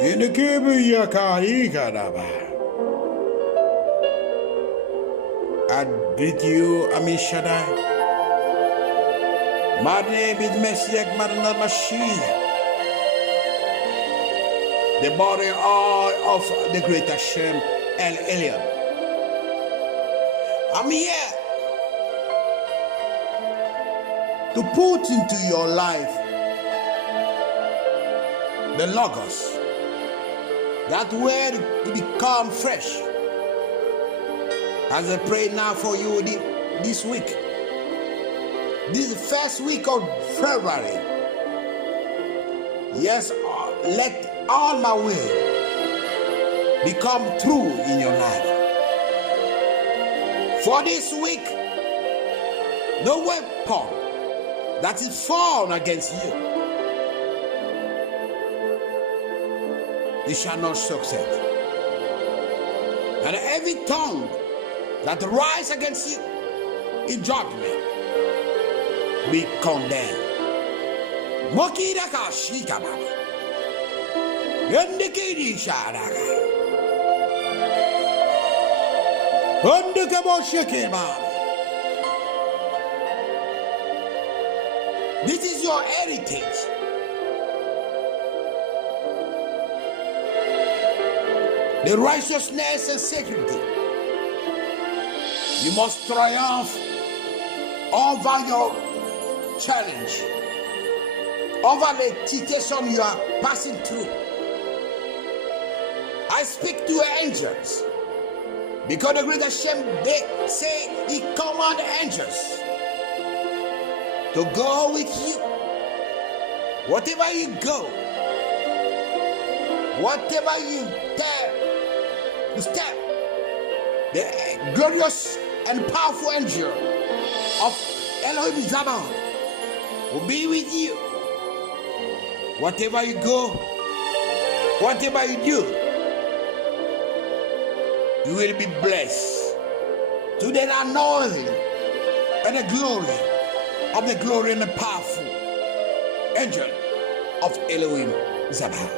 Inikebu yakari kadaba. I greet you, Amishadai. My name is Messiah Marina Mashiach, the body of the great Hashem El Elyon. I'm here to put into your life the Logos, that word to become fresh. As I pray now for you this week, this first week of February, yes, let all my will become true in your life. For this week, no weapon that is formed against you, it shall not succeed. And every tongue that rise against you in judgment be condemned. Mokira ka shika baba. Yendikiri sharaga. Ondikabo shiki baba. This is your heritage. The righteousness and security. You must triumph over your challenge, over the situation you are passing through. I speak to angels because the great Hashem, they say he command angels to go with you. Whatever you go, whatever you step, the glorious and powerful angel of Elohim Zaman will be with you. Whatever you go, whatever you do, you will be blessed. To the anointing and the glory and the powerful angel of Elohim Zaman.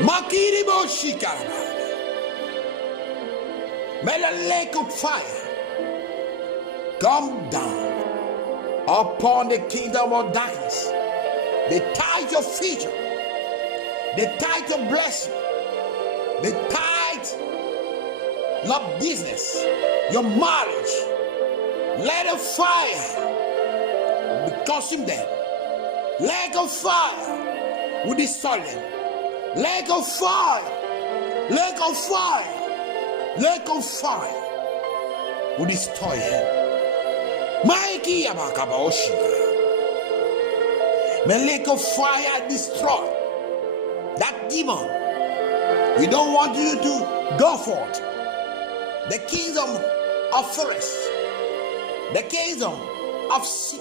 Makiri Boshikara. May the lake of fire come down upon the kingdom of darkness. The tide of future, the tide of blessing, the tide of business, your marriage. Let the fire be consumed them. Lake of fire will destroy them. Lake of fire, lake of fire. Lake of fire will destroy him. Mikey Yabakabaoshika. May lake of fire destroy that demon. We don't want you to go forth. The kingdom of forest, the kingdom of sea,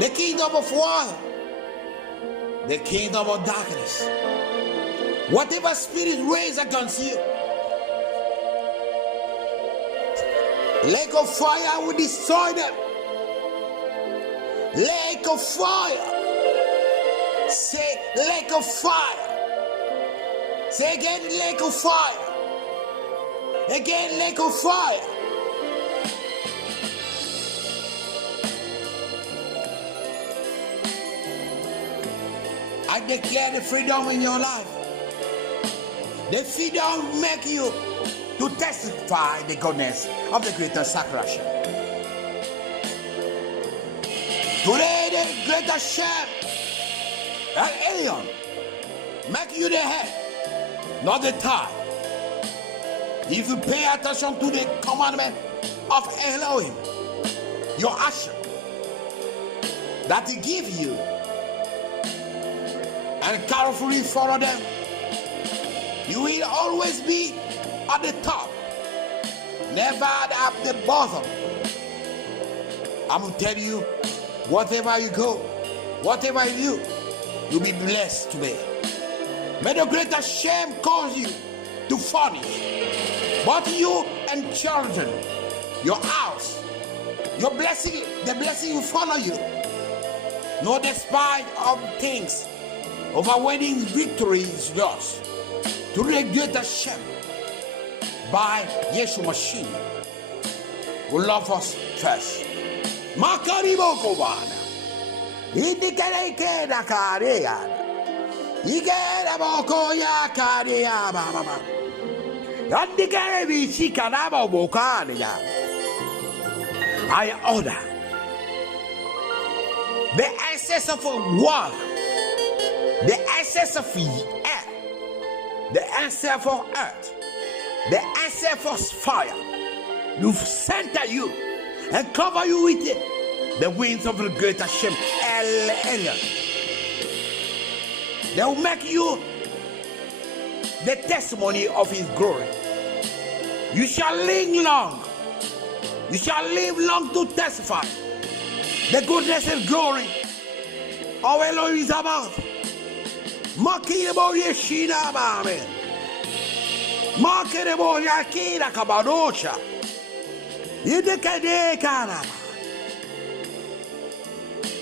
the kingdom of water, the kingdom of darkness. Whatever spirit raised against you, lake of fire will destroy them. Lake of fire. Say lake of fire. Say again, lake of fire. Again, lake of fire. I declare the freedom in your life. The freedom make you to testify the goodness of the greater Sakrasha. Today the greater Hashem El Elyon make you the head, not the tail. If you pay attention to the commandment of Elohim, your action that he give you, and carefully follow them, you will always be at the top, never at the bottom. I'm going to tell you, whatever you go, whatever you do, you'll be blessed today. May the greater shame cause you to furnish, but you and children, your house, your blessing, the blessing will follow you. No despite of things Overwhelming victory is yours. Through the great Hashem by Yeshua Mashiach, who love us first. Makaribo Kovana. Indikereke da Karea. Igera Bokoya Karea Baba. Yandikevi Shikanabo Bokania. I order the access of water, the access of air, the answer for earth, the answer for fire. You center you and cover you with the wings of the great Hashem El Elyon. They will make you the testimony of his glory. You shall live long. You shall live long to testify the goodness and glory of Elohim is about. Makirebo Yeshina Amen. Makirebo Yakira Kabadosha. Yidekade Karaba.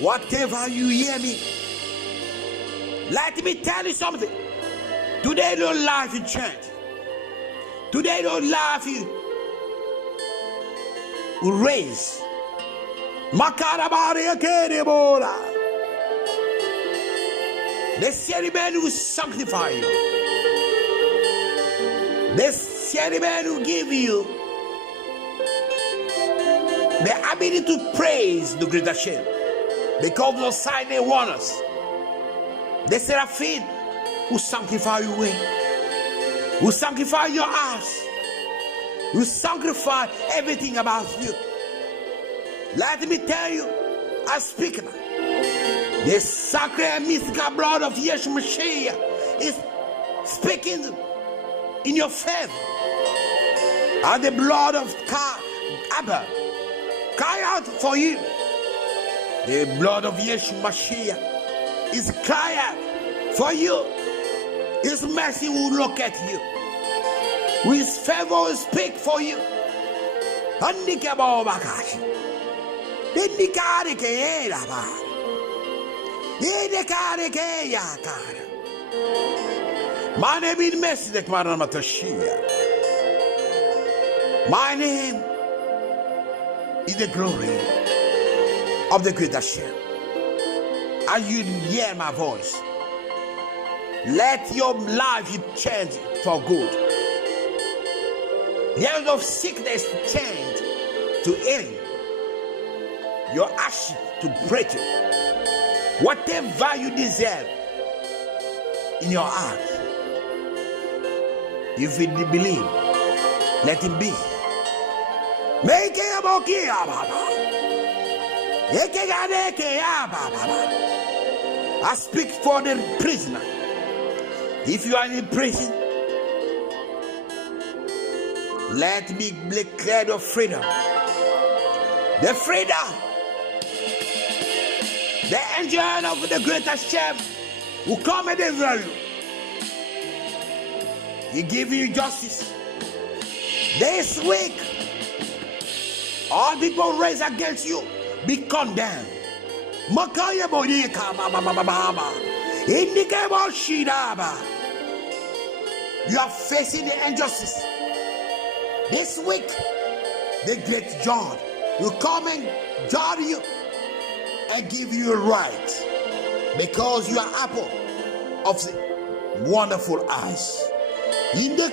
Whatever you hear me, let me tell you something. Today your life will change. Today your life will raise. Makarabari Akerebola. The cherubim will sanctify you. The cherubim will give you the ability to praise the great Hashem. Because of sign they want us. The seraphim will sanctify your way. Will sanctify your eyes. Will sanctify everything about you. Let me tell you, I speak now. The sacred and mystical blood of Yeshua Mashiach is speaking in your favor. And the blood of Abba cry out for you. The blood of Yeshua Mashiach is cry out for you. His mercy will look at you. His favor will speak for you. My name is Messi. My name is the glory of the great Hashem. And you hear my voice. Let your life change for good. The end of sickness change to healing. Your ashes to breaking. Whatever you deserve in your heart, if you believe, let it be. Make it about I speak for the prisoner. If you are in prison, let me declare your freedom. The freedom. The angel of the great Hashem will come and deliver you. He give you justice. This week, all people raised against you be condemned. You are facing the injustice. This week, the great judge will come and judge you and give you a right, because you are apple of the wonderful eyes. In the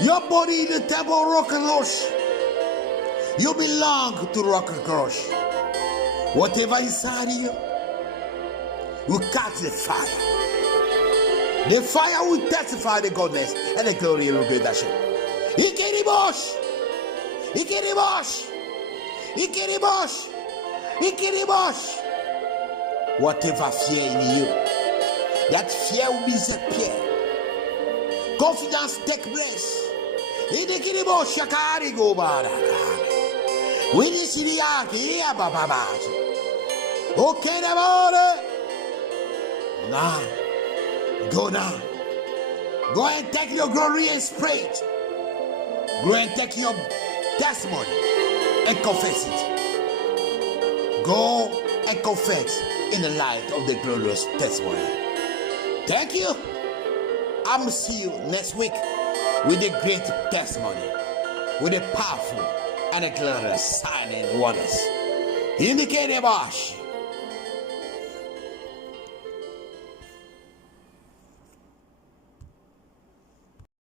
your body in the temple rock and rosh. You belong to rock and rosh. Whatever inside you will catch the fire. The fire will testify the goodness and the glory of the great Hashem. Ikiribosh, Ikiribosh, Ikiribosh, Ikiribosh. Whatever fear in you, that fear will disappear. Confidence take place. Idikiribo shakari go baraka. Winnie Siriaki, Bababaji. Okay, the now, go now. Go and take your glorious praise. Go and take your testimony and confess it. Go and confess in the light of the glorious testimony. Thank you. I'm going to see you next week with a great testimony, with a powerful and a glorious sign and wonders. Indicate a bash.